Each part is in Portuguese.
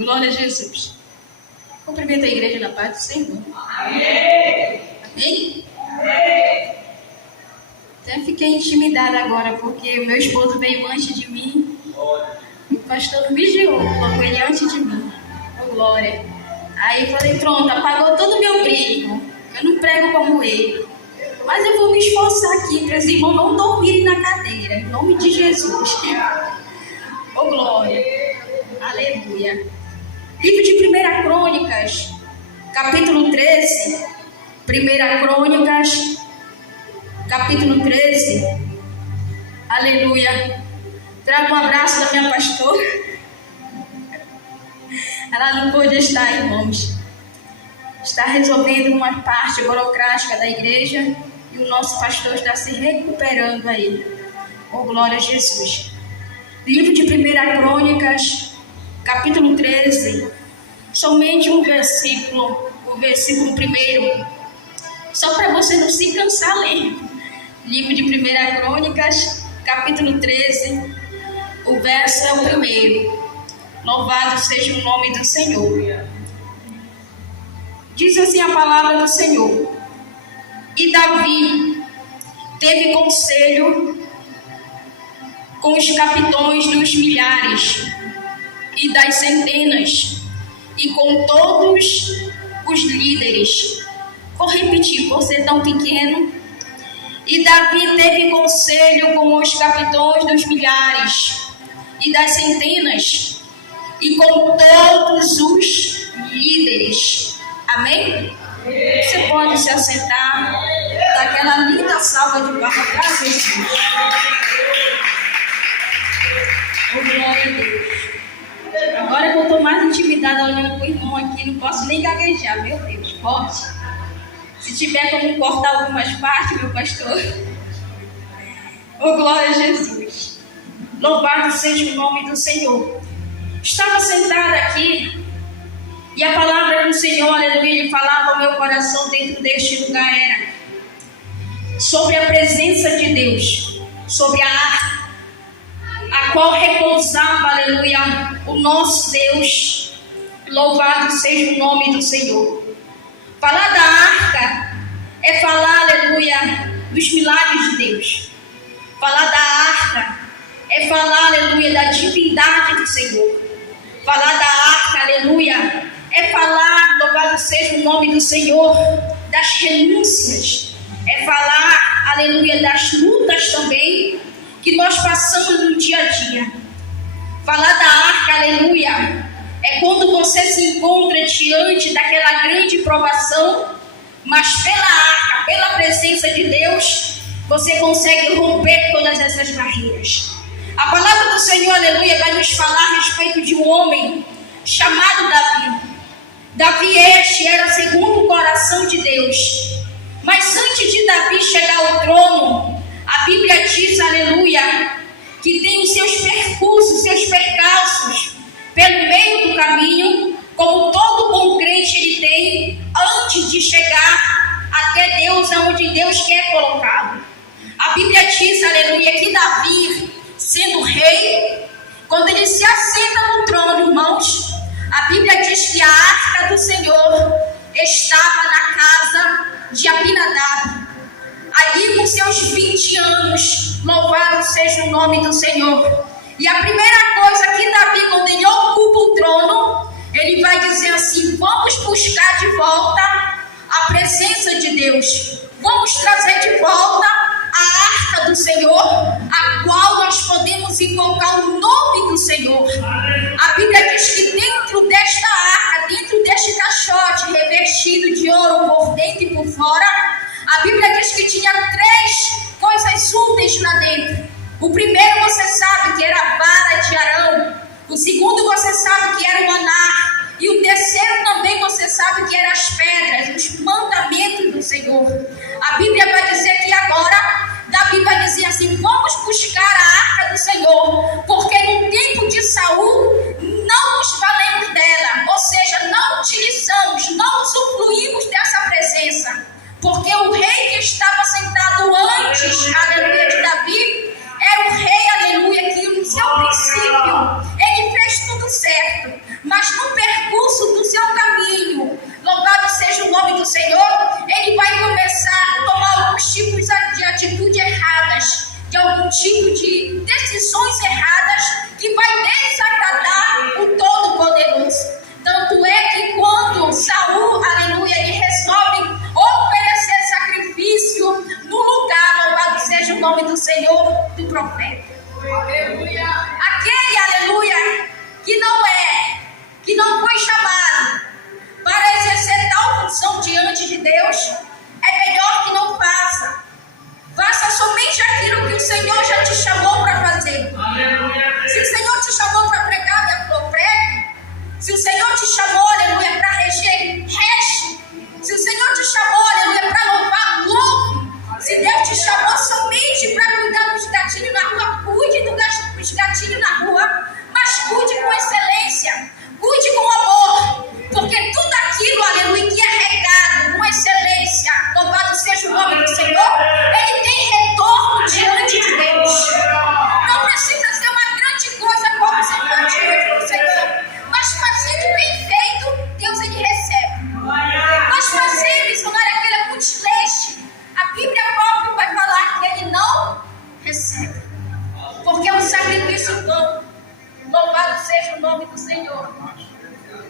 Glória a Jesus. Cumprimenta a igreja na paz do Senhor. Amém. Amém? Amém. Até fiquei intimidada agora, porque o meu esposo veio antes de mim. O pastor não vigiou, colocou ele antes de mim. Oh, glória. Aí eu falei, pronto, apagou todo o meu brilho. Eu não prego como ele. Mas eu vou me esforçar aqui para os irmãos não dormirem na cadeira. Em nome de Jesus. Oh, glória. Aleluia. Livro de 1 Crônicas, capítulo 13. 1 Crônicas, capítulo 13. Aleluia. Trago um abraço da minha pastora. Ela não pôde estar, irmãos. Está resolvendo uma parte burocrática da igreja e o nosso pastor está se recuperando aí. Oh, glória a Jesus. Livro de 1 Crônicas, capítulo 13. Somente um versículo, o versículo 1. Só para você não se cansar lendo. Livro de 1 Crônicas, capítulo 13. O verso é o 1. Louvado seja o nome do Senhor. Diz assim a palavra do Senhor. E Davi teve conselho com os capitães dos milhares e das centenas, e com todos os líderes. Vou repetir, por ser tão pequeno. E Davi teve conselho com os capitães dos milhares e das centenas, e com todos os líderes. Amém? Você pode se assentar, daquela linda salva de palmas para Jesus. Oh, glória a Deus. Agora que eu estou mais intimidada olhando para o irmão aqui, não posso nem gaguejar. Meu Deus, forte. Se tiver como cortar algumas partes, meu pastor. Oh, glória a Jesus. Louvado seja o nome do Senhor. Estava sentada aqui e a palavra do Senhor, aleluia, ele falava ao meu coração dentro deste lugar era sobre a presença de Deus, sobre a arca, a qual repousava, aleluia, o nosso Deus. Louvado seja o nome do Senhor. Falar da arca é falar, aleluia, dos milagres de Deus. Falar da arca é falar, aleluia, da divindade do Senhor. Falar da arca, aleluia, é falar, louvado seja o nome do Senhor, das renúncias. É falar, aleluia, das lutas também que nós passamos no dia a dia. Falar da arca, aleluia, é quando você se encontra diante daquela grande provação, mas pela arca, pela presença de Deus, você consegue romper todas essas barreiras. A palavra do Senhor, aleluia, vai nos falar a respeito de um homem chamado Davi. Davi este era segundo o coração de Deus. Mas antes de Davi chegar ao trono, a Bíblia diz, aleluia, que tem os seus percursos, seus percalços pelo meio do caminho, como todo bom crente ele tem, antes de chegar até Deus, aonde Deus quer colocá-lo. A Bíblia diz, aleluia, que Davi, sendo rei, quando ele se assenta no trono, irmãos, a Bíblia diz que a arca do Senhor estava na casa de Abinadab. Ali com seus 20 anos, louvado seja o nome do Senhor. E a primeira coisa que Davi, quando ele ocupa o trono, ele vai dizer assim: vamos buscar de volta a presença de Deus. Vamos trazer de volta a arca do Senhor, a qual nós podemos invocar o nome do Senhor. A Bíblia diz que dentro desta arca, dentro deste caixote revestido de ouro por dentro e por fora, a Bíblia diz que tinha 3 coisas úteis lá dentro. O primeiro você sabe que era a vara de Arão. O segundo você sabe que era o maná. E o terceiro também você sabe que eram as pedras, os mandamentos do Senhor. A Bíblia vai dizer que agora, Davi vai dizer assim: vamos buscar a arca do Senhor, porque no tempo de Saul não nos valemos dela, ou seja, não utilizamos, não usufruímos dessa presença, porque o rei que estava sentado antes, aleluia, de Davi, era o rei, aleluia, que no seu princípio, ele fez tudo certo, mas no profeta. Aquele, aleluia, que não foi chamado para exercer tal função diante de Deus, é melhor que não faça. Faça somente aquilo que o Senhor já te chamou para fazer. Se o Senhor te chamou para pregar, pregue. Se o Senhor te chamou, aleluia, para reger, rege. Se o Senhor te chamou, aleluia, para louvar, louve. Se Deus te chamou somente para cuidar dos gatinhos na rua, cuide dos gatinhos na rua, mas cuide com excelência, cuide com amor, porque tudo aquilo, aleluia, que é regado com excelência, louvado seja o nome do Senhor, ele tem retorno diante de Deus. Não precisa ser uma grande coisa como você faz diante do Senhor, mas fazendo bem feito, Deus ele recebe. Nós fazemos, não era aquele cutilete, a Bíblia própria vai falar que ele não recebe, porque é um sacrifício bom. Louvado seja o nome do Senhor.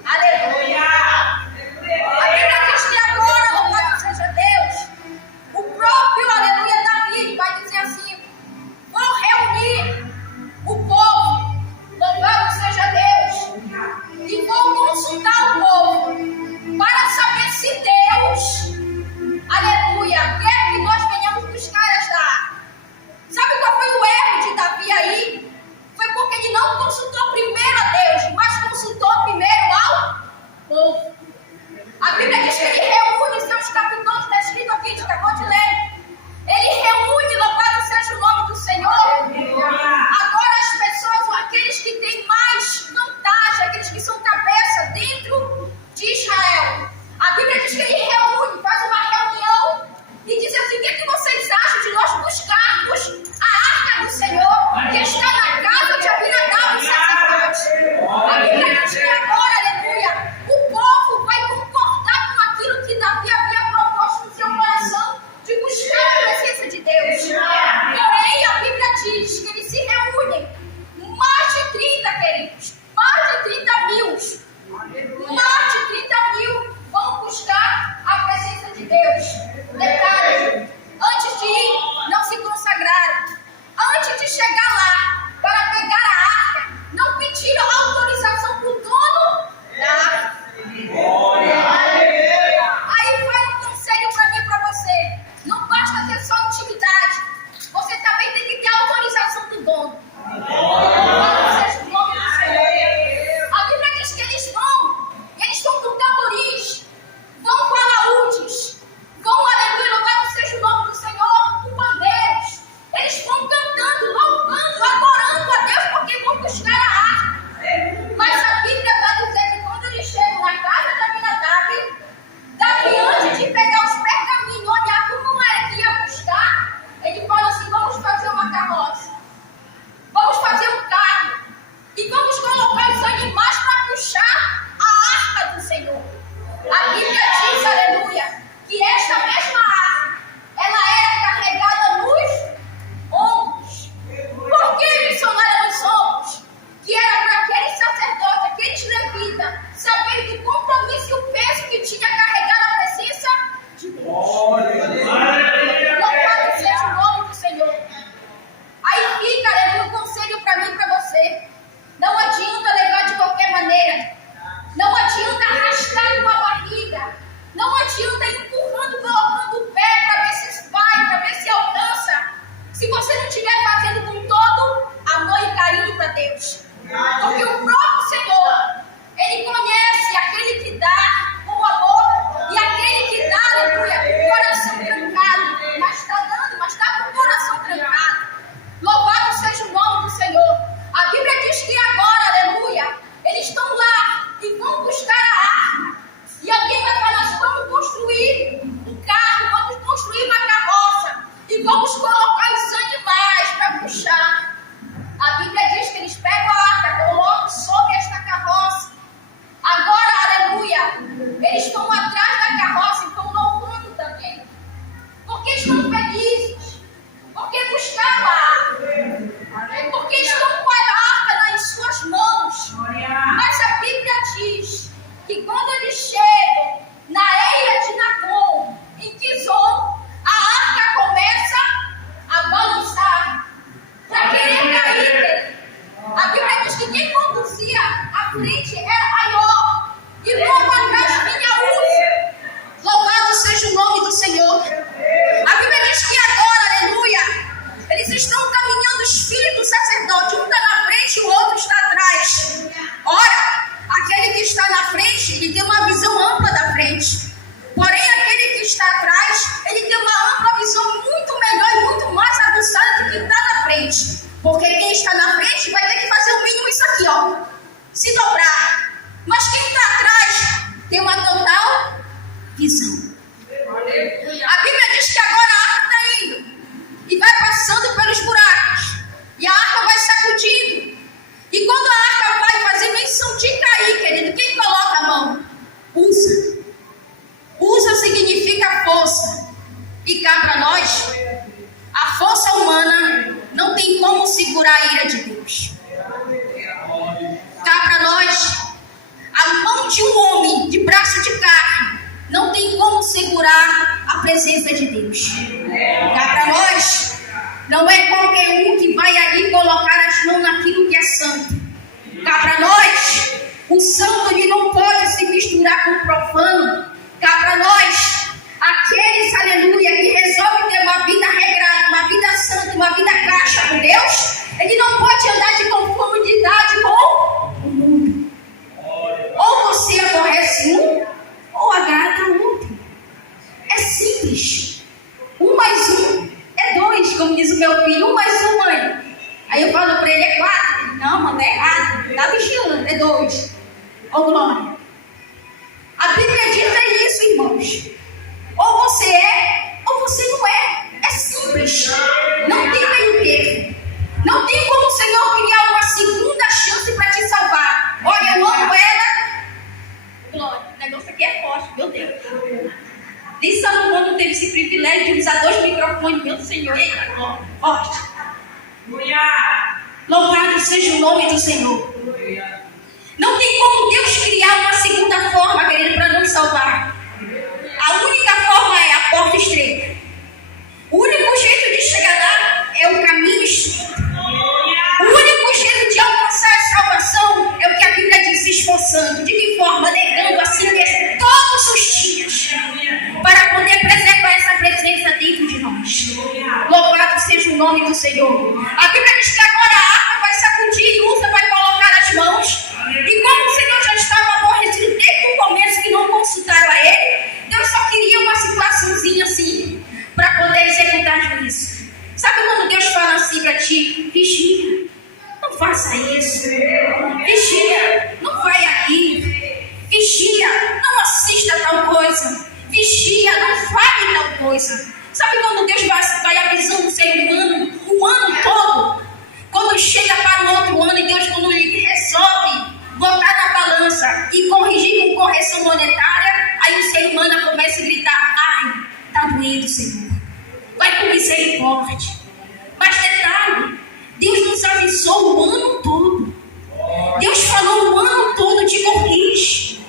Aleluia. A Bíblia diz que agora, louvado seja Deus, o próprio, aleluia, Davi vai dizer assim: vou reunir o povo, louvado seja Deus, e vou consultar o povo para saber se Deus, aleluia, quer que nós venhamos buscar esta arca. Sabe qual foi o erro de Davi aí? Foi porque ele não consultou primeiro a Deus, mas consultou primeiro ao povo. A Bíblia diz que ele reúne seus capitães, está escrito aqui, a gente acabou de ler. Ele reúne, louvado seja o nome do Senhor. Agora as pessoas, aqueles que têm mais vantagem, aqueles que são cabeça dentro de Israel. A Bíblia diz que ele reúne, faz uma reunião e diz assim: o que vocês acham de nós buscarmos a arca do Senhor que está na casa de Abinadab, o sacerdote? A Bíblia diz que agora, aleluia, o povo vai concordar com aquilo que Davi havia proposto no seu coração de buscar a presença de Deus. Porém, a Bíblia diz que ele se à frente era maior e logo atrás vinha Uza. Louvado seja o nome do Senhor. A Bíblia diz que agora, aleluia, eles estão caminhando, os filhos do sacerdote, um está na frente e o outro está atrás. Ora, aquele que está na frente, ele tem uma visão ampla da frente. Porém, aquele que está atrás, ele tem uma ampla visão muito melhor e muito mais aguçada do que está na frente. Porque quem está na frente vai ter que fazer o mínimo isso aqui, ó, se dobrar. Mas quem está atrás tem uma total visão. A Bíblia diz que agora a arca está indo e vai passando pelos buracos. E a arca vai sacudindo. E quando a arca vai fazer menção de cair, querido, quem coloca a mão? Usa. Usa significa força. E cá para nós, a força humana não tem como segurar a ira de Deus. Cá para nós, a mão de um homem de braço de carne não tem como segurar a presença de Deus. Cá para nós, não é qualquer um que vai ali colocar as mãos naquilo que é santo. Cá para nós, o santo ele não pode se misturar com o profano. Cá para nós, aqueles, aleluia, que resolvem ter uma vida regrada, uma vida santa, uma vida caixa com Deus, ele não pode andar de conformidade com o mundo. Ou você aborrece um, ou agrada o outro. É simples. 1 mais 1 é 2, como diz o meu filho. 1 mais 1, mãe. Aí eu falo para ele, é 4. Ele, não, mano, é errado. Tá vigiando, é 2. Ô, glória. A Bíblia diz é isso, irmãos. Ou você é, ou você não é. É simples. Não tem meio termo. Não tem como o Senhor criar uma segunda chance para te salvar. Olha, eu amo ela. Glória, o negócio aqui é forte, meu Deus. Nem Salomão não teve esse privilégio de usar 2 microfones, meu Senhor. Eita, glória, forte. Louvado seja o nome do Senhor. Não tem como Deus criar uma segunda forma, querido, para nos salvar. A única forma é a porta estreita. O único jeito de chegar lá é o caminho estreito. O único jeito de alcançar a salvação é o que a Bíblia diz, se esforçando. De que forma? Negando a si mesmo todos os dias, para poder preservar essa presença dentro de nós. Louvado seja o nome do Senhor. A Bíblia diz que agora a arca vai sacudir e Uza vai colocar as mãos. E como o Senhor já estava aborrecido desde o começo, que não consultaram a ele, Deus só queria uma situaçãozinha assim, para poder executar juízo. Sabe quando Deus fala assim para ti, vigia, não faça isso, vigia, não vai aí, vigia, não assista tal coisa, vigia, não fale tal coisa. Sabe quando Deus vai avisando o ser humano o ano todo? Quando chega para o outro ano e Deus, quando ele resolve botar na balança e corrigir com correção monetária, aí o ser humano começa a gritar, ai, tá doendo, Senhor, vai com misericórdia. Mas detalhe, Deus nos avisou o ano todo. Deus falou o ano todo, te corrige,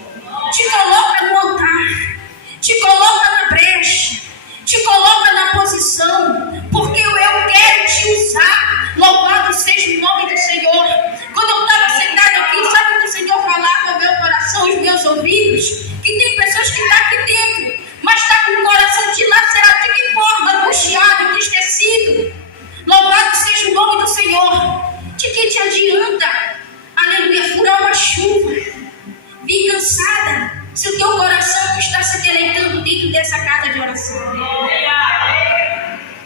te coloca no altar, te coloca na brecha, te coloca na posição, porque eu quero te usar. Louvado seja o nome do Senhor. Quando eu estava sentado aqui, sabe o que o Senhor falava no meu coração, os meus ouvidos? Que tem pessoas que estão aqui dentro, mas está com o coração dilacerado. De que forma? Angustiado, entristecido. Louvado seja o nome do Senhor. De que te adianta, aleluia, furar uma chuva, vir cansada, se o teu coração não está se deleitando dentro dessa casa de oração?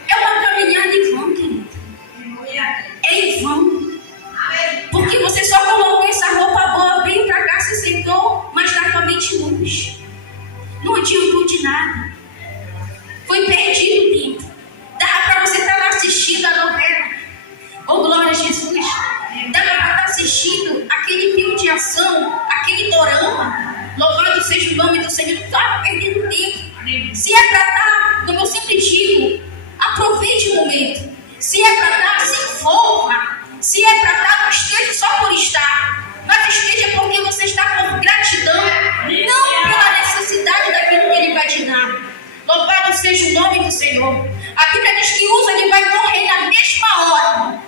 É uma caminhada em vão, querido. É em vão. Porque você só colocou essa roupa boa, veio para cá, se sentou, mas está com a mente longe. Não adiantou de nada. Foi perdido o tempo. Dava para você estar lá assistindo a novela. Oh, glória a Jesus. Dava para estar assistindo aquele filme de ação, aquele dorama. Louvado seja o nome do Senhor. Não estava perdendo tempo. Se é para estar, como eu sempre digo, aproveite o momento. Se é para estar, se envolva. Se é para estar, não esteja só por estar, mas esteja porque você está por gratidão, não pela necessidade daquilo que Ele vai te dar. Louvado seja o nome do Senhor. A Bíblia diz que Uza, ele vai morrer na mesma hora.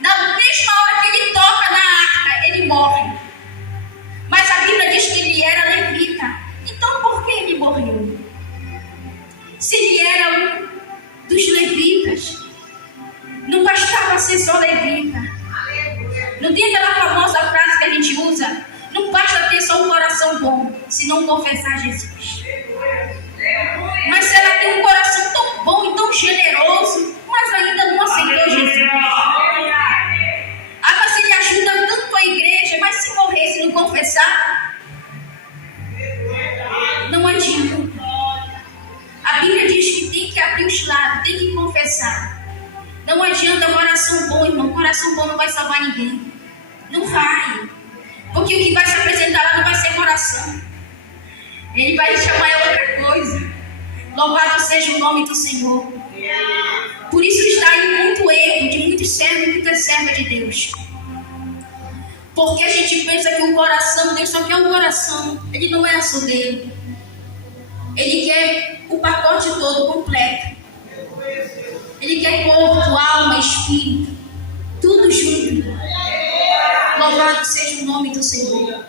Na mesma hora que ele toca na arca, ele morre. famosa frase que a gente usa: não basta ter só um coração bom, se não confessar Jesus. Mas se ela tem um coração tão bom e tão generoso, mas ainda não aceitou Jesus. Ah, mas ele ajuda tanto a igreja, mas se morrer, se não confessar, não adianta. A Bíblia diz que tem que abrir os lábios, tem que confessar. Não adianta coração bom, irmão. Coração bom não vai salvar ninguém. Não vai. Porque o que vai se apresentar lá não vai ser coração. Ele vai chamar outra coisa. Louvado seja o nome do Senhor. Por isso está aí muito erro de muitos servos e muitas servas de Deus. Porque a gente pensa que o coração, Deus só quer o coração. Ele não é açougueiro. Ele quer o pacote todo completo. Ele quer corpo, alma, espírito, tudo junto. Louvado seja o nome do Senhor.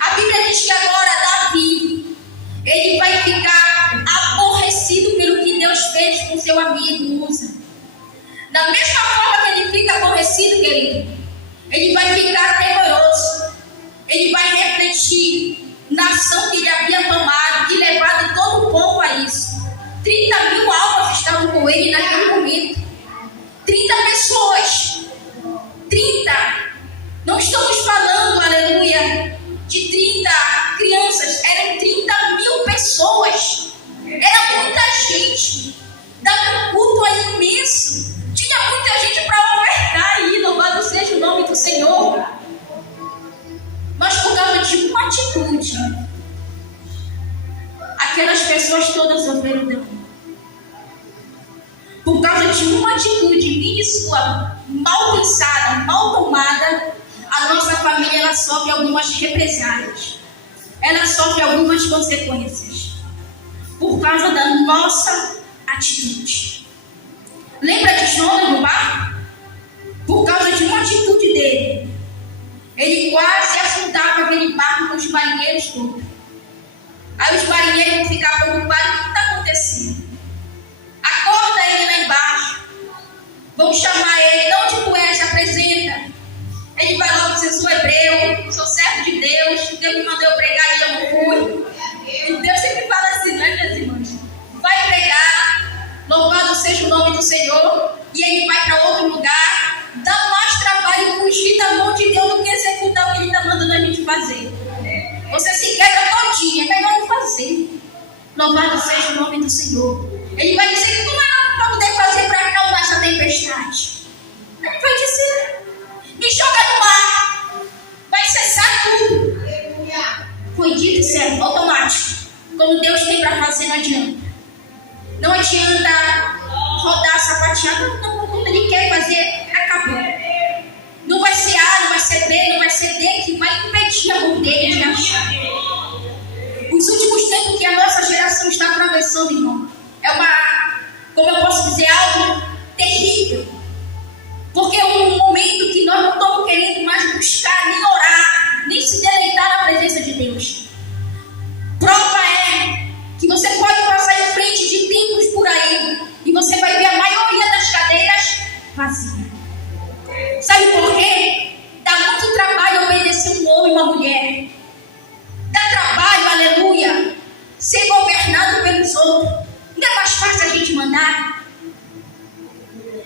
A Bíblia diz que agora Davi, ele vai ficar aborrecido pelo que Deus fez com seu amigo Uza. Da mesma forma que ele fica aborrecido, querido, ele vai ficar temoroso. Ele vai refletir na ação que ele havia tomado e levado todo o povo a isso. 30.000 almas estavam com ele naquele momento. 30 pessoas. 30. Não estamos falando, aleluia, de 30 crianças. Eram 30.000 pessoas. Era muita gente. Dava um culto aí imenso. Tinha muita gente para ofertar aí. Louvado seja o nome do Senhor. Mas por causa de uma atitude, aquelas pessoas todas ofereceram. Por causa de uma atitude minha e sua, mal pensada, mal tomada, a nossa família ela sofre algumas represálias. Ela sofre algumas consequências. Por causa da nossa atitude. Lembra de Jonas no barco? Por causa de uma atitude dele, ele quase afundava aquele barco com os marinheiros todos. Aí os marinheiros vão ficar preocupados: o que está acontecendo? Acorda ele lá embaixo. Vão chamar ele: de onde tu és? Apresenta. Ele vai logo dizer: sou hebreu, sou servo de Deus, Deus me mandou eu pregar e eu não fui. E Deus sempre fala assim, né, minhas irmãs? Vai pregar, louvado seja o nome do Senhor, e ele vai para outro lugar. Dá mais trabalho fugir da mão de Deus do que executar o que ele está mandando a gente fazer. Você se quebra todinha, é melhor não fazer. Louvado seja o nome do Senhor. Ele vai dizer que não é para poder fazer para acalmar essa tempestade. Ele vai dizer: me joga no mar, vai cessar tudo. Foi dito e certo, automático. Como Deus tem para fazer, não adianta. Não adianta rodar, sapatear. Não, quando Ele quer fazer, acabou. Não vai ser A, não vai ser B, não vai ser D que vai impedir a mão dele de achar. Os últimos tempos que a nossa geração está atravessando, irmão, é como eu posso dizer, algo terrível. Porque é um momento que nós não estamos querendo mais buscar, nem orar, nem se deleitar na presença de Deus. Prova é que você pode passar em frente de templos por aí e você vai ver a maioria das cadeiras vazias. Sabe por quê? Dá muito trabalho obedecer um homem e uma mulher. Dá trabalho, aleluia, ser governado pelos outros. Não é mais fácil a gente mandar?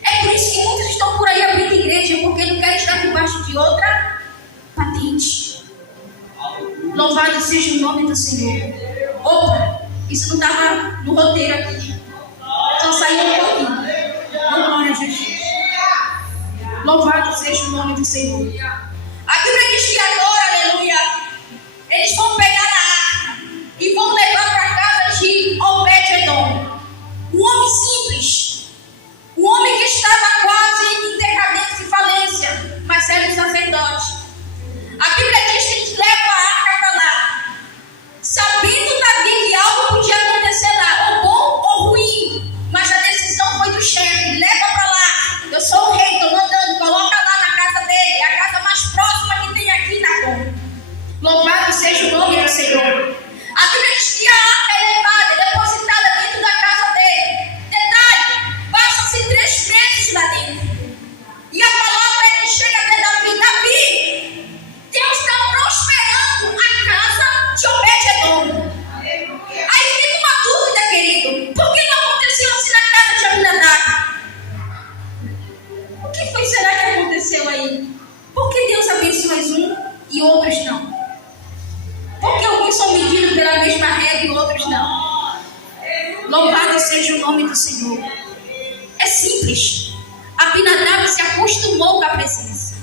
É por isso que muitos estão por aí abrindo igreja, porque não querem estar debaixo de outra patente. Louvado seja o nome do Senhor. Opa, isso não estava no roteiro aqui. Só saiu um pouquinho. Glória a Jesus. Louvado seja o nome do Senhor. A Bíblia diz que agora, aleluia, eles vão pegar na arca e vão levar para a casa de Obed-Edom. Um homem simples. Um homem que estava quase em decadência e falência, mas era um sacerdote. A Bíblia diz que eles levam a arca para lá, sabendo Davi que algo podia acontecer lá, ou bom ou ruim, mas a decisão foi do chefe: leva para lá, eu sou o rei, estou mandando, coloca lá na casa dele, a casa mais próxima que tem aqui e outros não? Por que alguns são medidos pela mesma regra e outros não? Louvado seja o nome do Senhor. É simples. Abinadab se acostumou com a presença.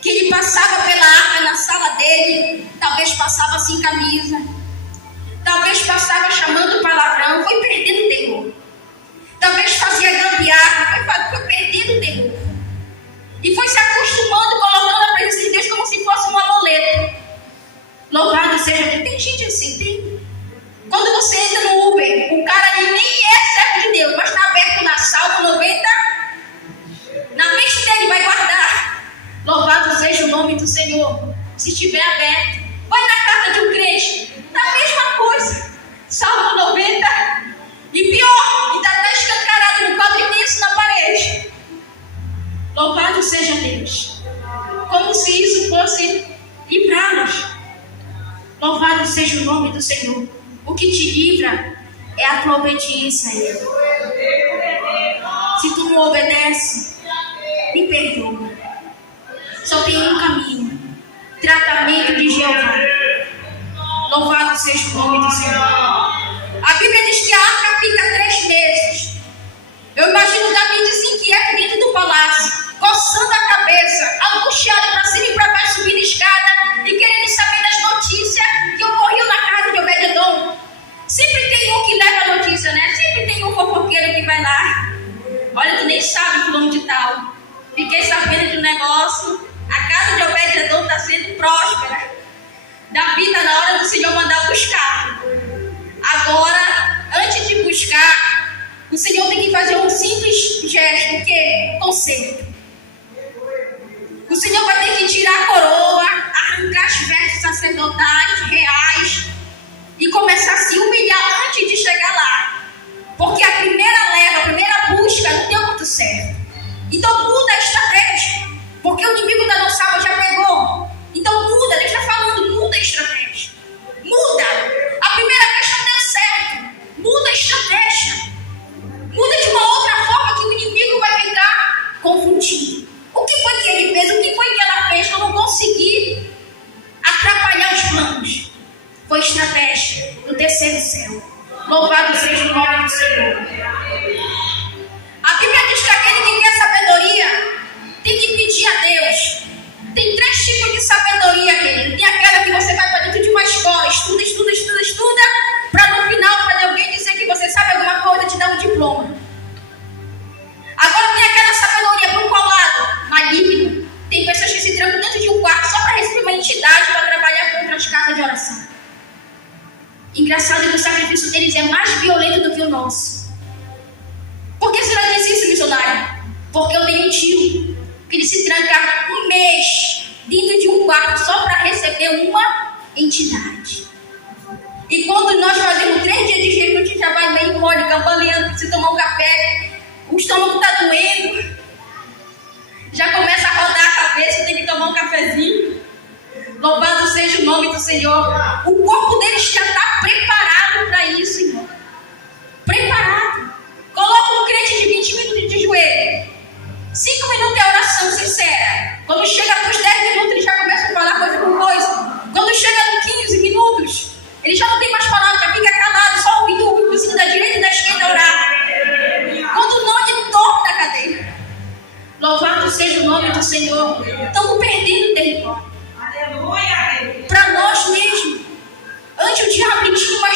Que ele passava pela arca na sala dele, talvez passava sem camisa, talvez passava chamando palavrão, foi perdendo o temor. Talvez fazia gambiarra, foi perdendo o temor. E foi se acostumando, colocando a presença de Deus como se fosse um amuleto. Louvado seja Deus. Tem gente assim, tem. Quando você entra no Uber, o cara ali nem é servo de Deus, mas está aberto na Salmo 90, na mente dele vai guardar. Louvado seja o nome do Senhor. Se estiver aberto, vai na casa de um crente, a mesma coisa. Salmo 90, e pior, ainda está escancarado no quadro imenso na parede. Louvado seja Deus. Como se isso fosse livrá-los. Louvado seja o nome do Senhor. O que te livra é a tua obediência a Ele. Se tu não obedece, me perdoa. Só tem um caminho: tratamento de Jeová. Louvado seja o nome do Senhor. A Bíblia diz que a arca fica 3 meses. Eu imagino Davi desinquieto dentro do palácio, coçando a cabeça, angustiado para cima e para baixo, subindo a escada e querendo saber das notícias que ocorriam na casa de Obed-edom. Sempre tem um que leva a notícia, né? Sempre tem um fofoqueiro que vai lá. Olha, tu nem sabe fulano de tal. Fiquei sabendo de um negócio. A casa de Obed-edom está sendo próspera. Davi está na hora do Senhor mandar buscar. Agora, antes de buscar, o Senhor tem que fazer um simples gesto, que é conserto. O Senhor vai ter que tirar a coroa, arrancar as vestes sacerdotais, reais, e começar a se humilhar antes de chegar lá. Porque a primeira leva, a primeira busca não deu muito certo. Então muda a estratégia. Porque o inimigo da nossa alma já pegou. Então muda, Deus está falando, muda a estratégia. Muda. A primeira vez não deu certo. Muda a estratégia. Muda de uma outra forma que o inimigo vai ficar confundido. O que foi que ele fez? O que foi que ela fez para não conseguir atrapalhar os planos? Foi estratégia do terceiro céu. Louvado seja o nome do Senhor. A Bíblia diz que aquele que quer sabedoria tem que pedir a Deus. Tem 3 tipos de sabedoria, querido. Tem aquela que você vai para dentro de uma escola, estuda, para no final, quando alguém dizer que você sabe alguma coisa, te dar um diploma. Agora tem aquela sabedoria para qual lado? Maligno. Tem pessoas que se trancam dentro de um quarto só para receber uma entidade para trabalhar contra as casas de oração. Engraçado que o sacrifício deles é mais violento do que o nosso. Por que será que diz isso, missionário? Porque eu tenho um tio que ele se tranca 1 mês dentro de um quarto só para receber uma entidade. E quando nós fazemos 3 dias de jejum, a gente já vai meio mole, cambaleando, precisa tomar um café, o estômago está doendo, já começa a rodar a cabeça, tem que tomar um cafezinho. Louvado seja o nome do Senhor. O corpo deles já está preparado para isso, irmão. Preparado. Coloca um crente de 20 minutos de joelho. 5 minutos é oração sincera. Quando chega nos 10 minutos, ele já começa a falar coisa por coisa. Quando chega nos 15 minutos, ele já não tem mais palavras, já fica calado, só ouvindo o vizinho da direita e da esquerda orar. Quando não, ele torna a cadeira. Louvado seja o nome do Senhor. Estamos perdendo o território. Para nós mesmos. Antes o diabo tinha uma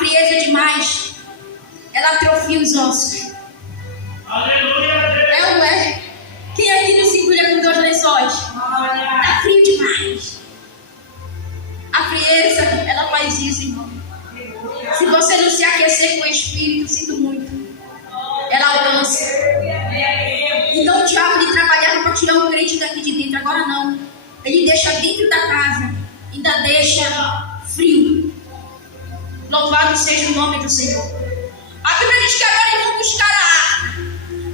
frieza demais, ela atrofia os ossos. Aleluia. É ou não é? Quem aqui não se engulha com 2 lençóis? Tá frio demais. A frieza, ela faz isso, irmão. Se você não se aquecer com o Espírito, sinto muito, ela alcança. Então o diabo ele trabalhava para tirar o crente daqui de dentro. Agora não. Ele deixa dentro da casa, ainda deixa frio. Louvado seja o nome do Senhor. A Bíblia diz que agora eles vão buscar a arca.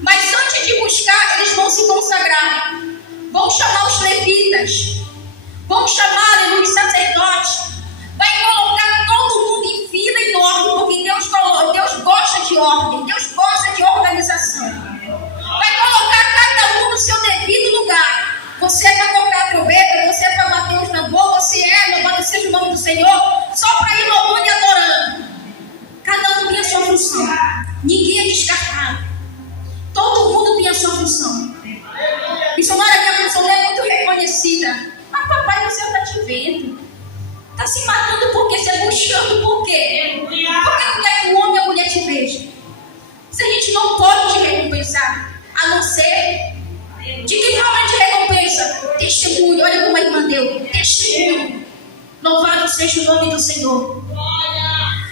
Mas antes de buscar, eles vão se consagrar. Vão chamar os levitas. Vão chamar, aleluia, os sacerdotes. Vai colocar todo mundo em fila e em ordem, porque Deus gosta de ordem. Deus gosta de organização. Vai colocar cada um no seu devido lugar. Você é para tocar a trombeta, você é para bater os tambor, você é, louvado seja o nome do Senhor, só para ir louvando e adorando. Cada um tem a sua função. Ninguém é descartado. Todo mundo tem a sua função. Missionária, minha função não é muito reconhecida. Mas papai, você está te vendo. Está se matando por quê? Se angustiando por quê? Por que não quer que o homem e a mulher te vejam? Se a gente não pode te recompensar, a não ser de que forma de recompensa? Testemunho. Olha como a irmã deu. Testemunho. Louvado seja o nome do Senhor.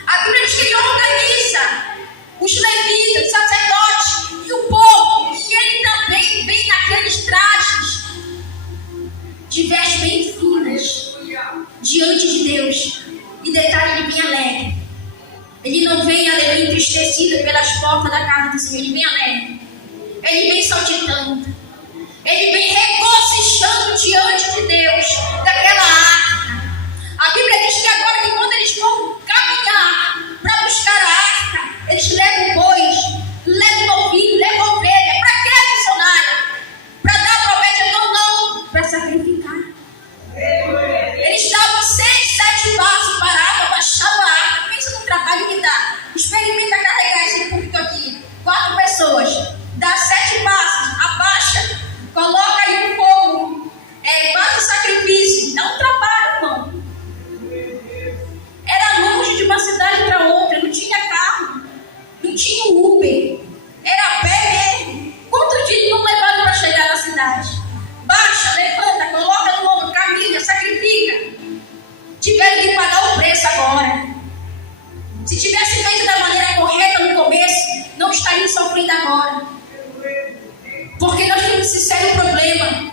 A Bíblia diz que ele organiza os levitas, os sacerdotes e o povo. E ele também vem naqueles trajes de vestes bem finas diante de Deus. E detalhe, ele vem alegre. Ele não vem, aleluia, entristecido pelas portas da casa do Senhor. Ele vem alegre. Ele vem saltitando. Ele vem regocijando diante de Deus daquela arca. A Bíblia diz que agora que quando eles vão caminhar para buscar a arca, eles levam bois, levam novilho, levam ovelha. Para que, missionário? Para dar a promessa? Não, para sacrificar. Eles davam 6, 7 passos, paravam, baixavam a arca. Pensa no trabalho que dá. Experimenta carregar esse púlpito aqui. 4 pessoas. Dá 7 passos, abaixa, coloca aí um fogo, faz o sacrifício. É um trabalho, irmão. Era longe de uma cidade para outra, não tinha carro, não tinha Uber, era a pé mesmo. Quantos dias não levaram para chegar na cidade? Baixa, levanta, coloca no ombro, caminha, sacrifica. Tiveram que pagar o preço agora. Se tivesse feito da maneira correta no começo, não estariam sofrendo agora. Porque nós temos esse sério problema.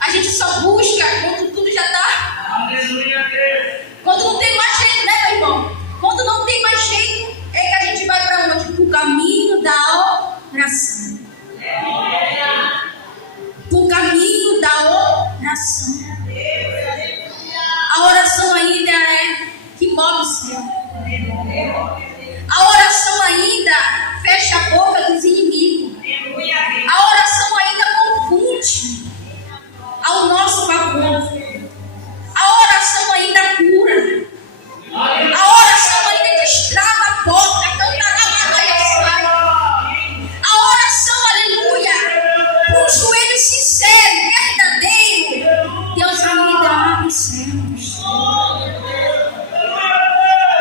A gente só busca quando tudo já está. Quando não tem mais jeito, né, meu irmão? Quando não tem mais jeito, é que a gente vai para onde? Para o caminho da oração. Para o caminho da oração. A oração ainda é que move o céu. A oração ainda fecha a boca dos inimigos. A oração ainda confunde ao nosso favor. A oração ainda cura. A oração ainda destrava a porta. A oração, aleluia, com um joelho sincero, verdadeiro, Deus ainda abre os céus.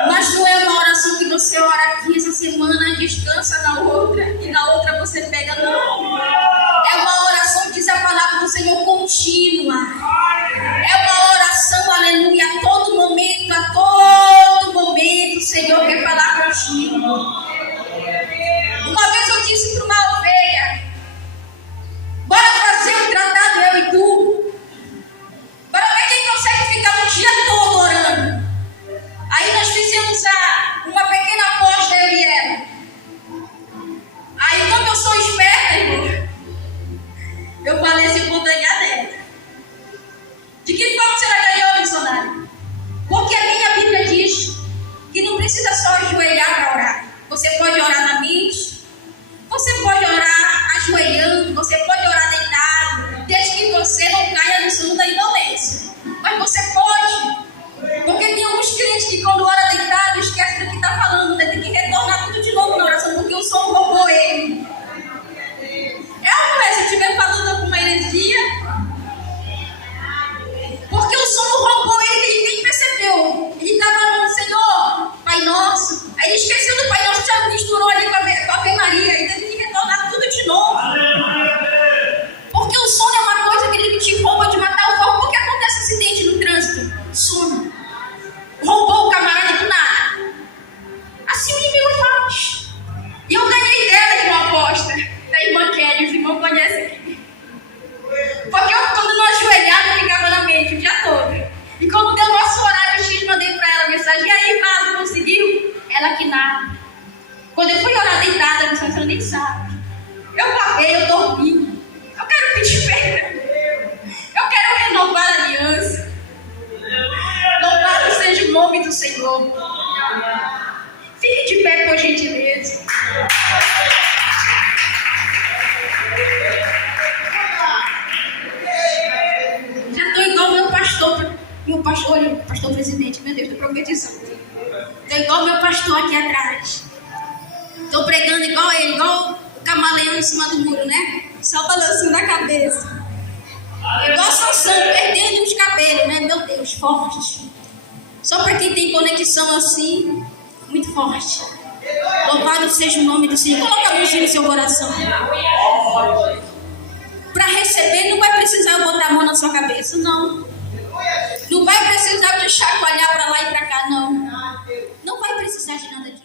Mas não é uma oração que você ora aqui essa semana, descansa na outra, e na outra você pega, não. É uma oração, diz a palavra do Senhor, contínua. É uma oração, aleluia, a todo momento, o Senhor quer falar contigo. Uma vez eu disse para uma ovelha: bora fazer um tratado, eu e tu. Bora ver quem consegue ficar o dia todo orando. Aí nós fizemos uma pequena aposta, eu e ela. Aí, como eu sou esperta, irmão, eu falei assim: eu vou ganhar dela. De que forma você ganhou, missionário? Porque a minha Bíblia diz que não precisa só ajoelhar para orar. Você pode orar na mente, você pode orar ajoelhando, você pode orar deitado, desde que você não caia no sono da indolência. Mas você pode, porque tem alguns crentes que quando ora deitado esquece nem sabe. Eu paguei, eu dormi. Eu quero pedir perdão. Eu quero renovar a aliança. Louvado seja o nome do Senhor. Fique de pé, por gentileza. Já estou igual meu pastor, olha, pastor presidente, meu Deus, estou profetizando. Estou igual meu pastor aqui atrás. Estou pregando igual ele, igual o camaleão em cima do muro, né? Só balançando a cabeça. Igual Sansão, perdendo os cabelos, né? Meu Deus, forte. Só para quem tem conexão assim, muito forte. Louvado seja o nome do Senhor. Coloca a música no seu coração. Para receber, não vai precisar eu botar a mão na sua cabeça, não. Não vai precisar de chacoalhar para lá e para cá, não. Não vai precisar de nada disso.